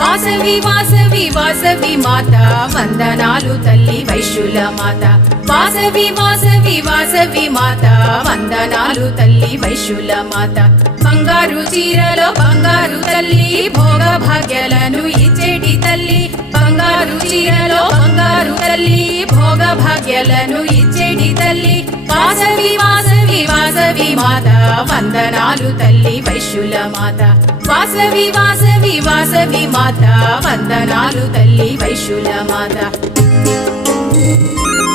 వాసవి వాసవి వాసవి మాత వందనాలు తల్లి వైశ్యుల మాత వాసవి వాసవి వాసవి మాత వందనాలు తల్లి వైశ్యుల మాత బంగారు చీరలో బంగారు తల్లి భోగ భాగ్యాలను ఇచ్చేటి తల్లి బంగారు చీరలో బంగారు తల్లి భోగ భాగ్యాలను ఇచ్చేటి తల్లి వాసవి వాసవి వాసవి మాత వందనాలు తల్లి వైశ్యుల మాత వాసవి వాసవి వాసవి మాత వందనాలు తల్లి వైశ్యుల మాత